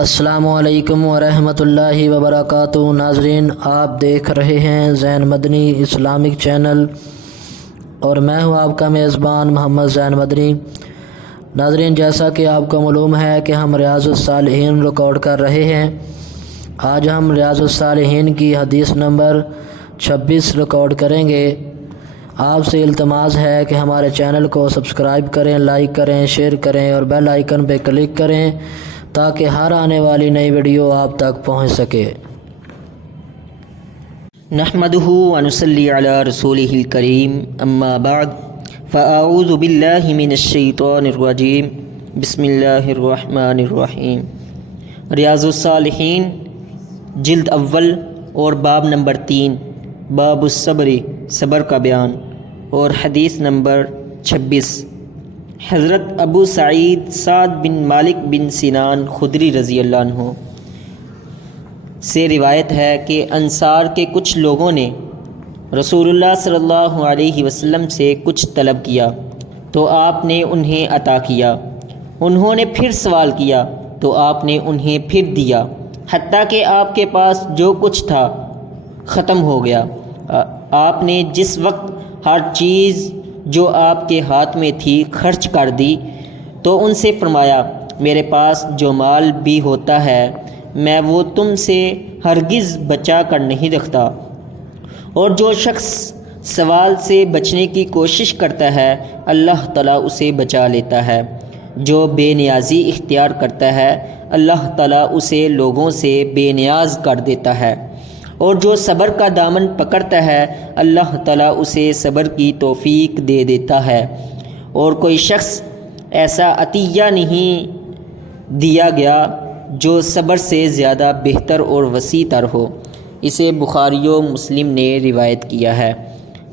السلام علیکم ورحمۃ اللہ وبرکاتہ۔ ناظرین، آپ دیکھ رہے ہیں زین مدنی اسلامک چینل اور میں ہوں آپ کا میزبان محمد زین مدنی۔ ناظرین، جیسا کہ آپ کو معلوم ہے کہ ہم ریاض الصالحین ریکارڈ کر رہے ہیں۔ آج ہم ریاض الصالحین کی حدیث نمبر 26 ریکارڈ کریں گے۔ آپ سے التماس ہے کہ ہمارے چینل کو سبسکرائب کریں، لائک کریں، شیئر کریں اور بیل آئیکن پہ کلک کریں تاکہ ہر آنے والی نئی ویڈیو آپ تک پہنچ سکے۔ نحمدہ ونصلی علی رسولہ الکریم، اما بعد فاعوذ باللہ من الشیطان الرجیم، بسم اللہ الرحمن الرحیم۔ ریاض الصالحین جلد اول اور باب نمبر 3، باب الصبر، صبر کا بیان، اور حدیث نمبر 26۔ حضرت ابو سعید سعد بن مالک بن سنان خدری رضی اللہ عنہ سے روایت ہے کہ انصار کے کچھ لوگوں نے رسول اللہ صلی اللہ علیہ وسلم سے کچھ طلب کیا تو آپ نے انہیں عطا کیا۔ انہوں نے پھر سوال کیا تو آپ نے انہیں پھر دیا، حتیٰ کہ آپ کے پاس جو کچھ تھا ختم ہو گیا۔ آپ نے جس وقت ہر چیز جو آپ کے ہاتھ میں تھی خرچ کر دی تو ان سے فرمایا، میرے پاس جو مال بھی ہوتا ہے میں وہ تم سے ہرگز بچا کر نہیں رکھتا، اور جو شخص سوال سے بچنے کی کوشش کرتا ہے اللہ تعالیٰ اسے بچا لیتا ہے۔ جو بے نیازی اختیار کرتا ہے اللہ تعالیٰ اسے لوگوں سے بے نیاز کر دیتا ہے، اور جو صبر کا دامن پکڑتا ہے اللہ تعالیٰ اسے صبر کی توفیق دے دیتا ہے۔ اور کوئی شخص ایسا عطیہ نہیں دیا گیا جو صبر سے زیادہ بہتر اور وسیع تر ہو۔ اسے بخاری و مسلم نے روایت کیا ہے۔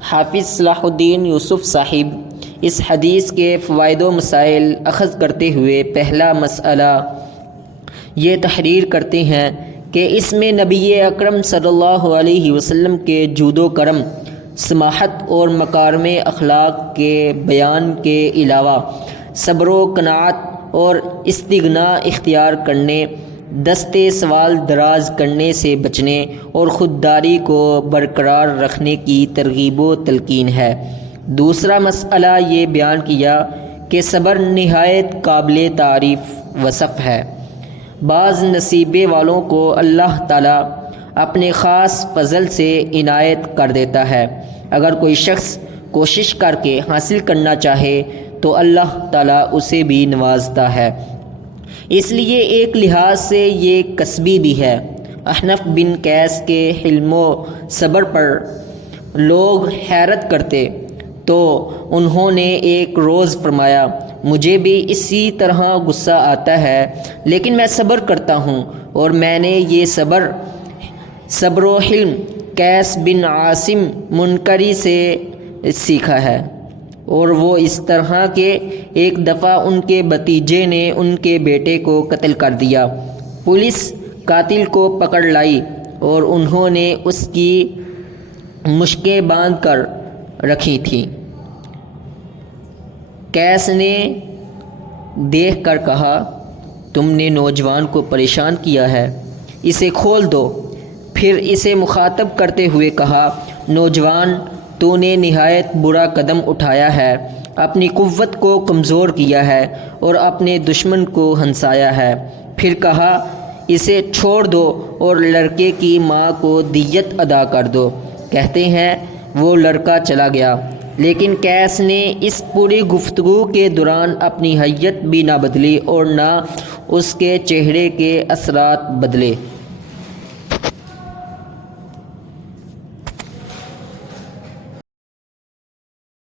حافظ صلاح الدین یوسف صاحب اس حدیث کے فوائد و مسائل اخذ کرتے ہوئے پہلا مسئلہ یہ تحریر کرتے ہیں کہ اس میں نبی اکرم صلی اللہ علیہ وسلم کے جود و کرم، سماحت اور مکارم اخلاق کے بیان کے علاوہ صبر و قناعت اور استغنا اختیار کرنے، دست سوال دراز کرنے سے بچنے اور خودداری کو برقرار رکھنے کی ترغیب و تلقین ہے۔ دوسرا مسئلہ یہ بیان کیا کہ صبر نہایت قابل تعریف وصف ہے۔ بعض نصیبے والوں کو اللہ تعالیٰ اپنے خاص فضل سے عنایت کر دیتا ہے۔ اگر کوئی شخص کوشش کر کے حاصل کرنا چاہے تو اللہ تعالیٰ اسے بھی نوازتا ہے۔ اس لیے ایک لحاظ سے یہ کسبی بھی ہے۔ احنف بن قیس کے حلم و صبر پر لوگ حیرت کرتے تو انہوں نے ایک روز فرمایا، مجھے بھی اسی طرح غصہ آتا ہے لیکن میں صبر کرتا ہوں، اور میں نے یہ صبر و حلم قیس بن عاصم منکری سے سیکھا ہے۔ اور وہ اس طرح کہ ایک دفعہ ان کے بھتیجے نے ان کے بیٹے کو قتل کر دیا۔ پولیس قاتل کو پکڑ لائی اور انہوں نے اس کی مشقیں باندھ کر رکھی تھیں۔ قیس نے دیکھ کر کہا، تم نے نوجوان کو پریشان کیا ہے، اسے کھول دو۔ پھر اسے مخاطب کرتے ہوئے کہا، نوجوان، تو نے نہایت برا قدم اٹھایا ہے، اپنی قوت کو کمزور کیا ہے اور اپنے دشمن کو ہنسایا ہے۔ پھر کہا، اسے چھوڑ دو اور لڑکے کی ماں کو دیت ادا کر دو۔ کہتے ہیں وہ لڑکا چلا گیا، لیکن قیس نے اس پوری گفتگو کے دوران اپنی حیت بھی نہ بدلی اور نہ اس کے چہرے کے اثرات بدلے۔